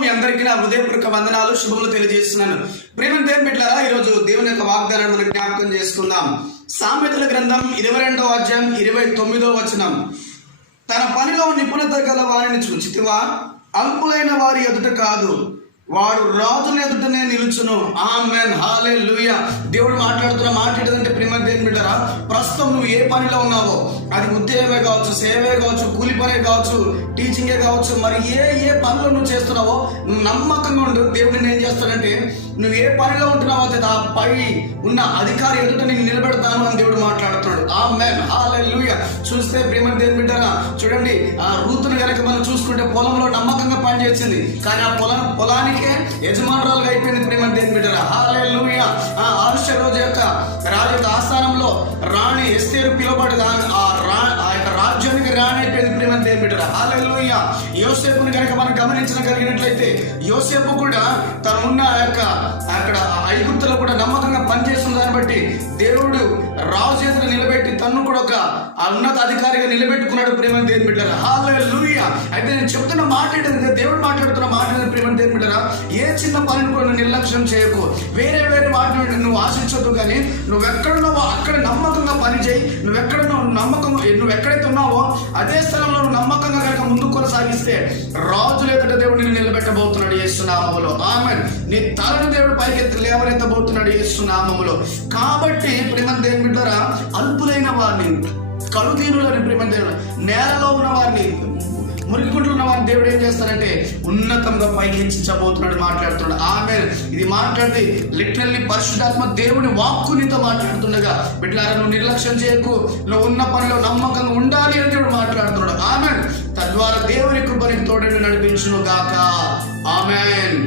మీ అందరికీ నా హృదయపూర్వక వందనాలు, శుభములు తెలియజేస్తున్నాను. ప్రియమైన దేవుని బిడ్డలారా, ఈరోజు దేవుని యొక్క వాగ్దానాన్ని మనం జ్ఞాపకం చేసుకుందాం. సామెతల గ్రంథం 22వ అధ్యాయం 29వ వచనం. తన పనిలో నిపుణత గల వారిని చూచితివా? అల్పులైన వారి ఎదుట కాదు, వాడు రాజుల ఎదుటనే నిలుచును. ఆమేన్, హల్లెలూయా. దేవుడు మాట్లాడుతున్న మాట ఏంటంటే, ప్రియమైన దేవుని బిడ్డలారా, ప్రస్తుతం నువ్వు ఏ పనిలో ఉన్నావో, అది ఉద్యోగమే కావచ్చు, సేవే కావచ్చు, కూలి పనే కావచ్చు, టీచింగే కావచ్చు, మరి ఏ పనులు నువ్వు చేస్తున్నావో నువ్వు నమ్మకంగా ఉండు. దేవుడిని ఏం చేస్తాడంటే, నువ్వు ఏ పనిలో ఉంటున్నావో ఆ పై ఉన్న అధికారి ఎదుట నేను నిలబెడతాను అని దేవుడు మాట్లాడుతున్నాడు. ఆమేన్, హల్లెలూయా. చూస్తే ప్రియమైన దేవుని బిడ్డలారా, చూడండి, ఆ రూతును కనుక మనం చూసుకుంటే పొలంలో నమ్మకంగా పనిచేసింది, కానీ ఆ పొలానికే యజమానురాలుగా అయిపోయింది. ప్రియమైన దేవుని బిడ్డలారా, హల్లెలూయా. ఆశ్చర్యరోజు యొక్క రాజు యొక్క ఆస్థానంలో రాణి ఎస్తేరు పిలువబడి ఆ యొక్క రాజ్యానికి రాణి అయిపోయింది. ప్రియమైన దేవుని బిడ్డలారా, హల్లెలూయా. యోసేపుని కనుక మనం గమనించగలిగినట్లయితే, యోసేపు కూడా తను ఉన్న అక్కడ ఐగుప్తులో కూడా నమ్మకంగా పనిచేస్తున్న దాన్ని బట్టి దేవుడు రాజు చేతులు నిలబెట్టి తను కూడా ఒక ఉన్నత అధికారిగా నిలబెట్టుకున్నాడు. ప్రియమైన దేవుని బిడ్డలారా, హల్లెలూయా. అయితే నేను చెప్తున్న మాట ఏంటంటే, దేవుడు మాట్లాడుతున్న మాట ఏంటంటే, ప్రియమైన దేవుని బిడ్డలారా, ఏ చిన్న పనిని కూడా నువ్వు నిర్లక్ష్యం చేయకు. వేరే వాటిని నువ్వు ఆశించొద్దు, కానీ నువ్వు ఎక్కడున్నావో అక్కడ నమ్మకంగా పని చేయి. నువ్వు ఎక్కడైతే ఉన్నావో అదే స్థలంలో నువ్వు నమ్మకంగా కనుక ముందుకు కొనసాగిస్తే రాజులు ఎదుట దేవుడు నిన్ను నిలబెట్టబోతున్నాడు యేసు నామములో. ఆమేన్. నీ తలను దేవుడు పైకెత్తి లేవనెత్తబోతున్నాడు యేసు నామములో. కాబట్టి ప్రియమైన దేవుని బిడ్డలారా, అల్పులైన వారిని, కలుదీనులని, ప్రియమైన దేవుడు, నేలలో ఉన్న వారిని, మురికిగుంటలు ఉన్న వారిని దేవుడు ఏం చేస్తారంటే ఉన్నతంగా పైకి హెచ్చించబోతున్నాడు, మాట్లాడుతున్నాడు. ఆమేన్. ఇది మాట్లాడి లిటరల్లీ పరిశుద్ధాత్మ దేవుని వాక్కు నీతో మాట్లాడుతుండగా, బిడ్డలారా, నువ్వు నిర్లక్ష్యం చేయకు, నువ్వు ఉన్న పనిలో నమ్మకంగా ఉండాలి అని దేవుడు మాట్లాడుతున్నాడు. ఆమేన్. తద్వారా దేవుని కృప నీకు తోడని నడిపించును గాక. ఆమేన్.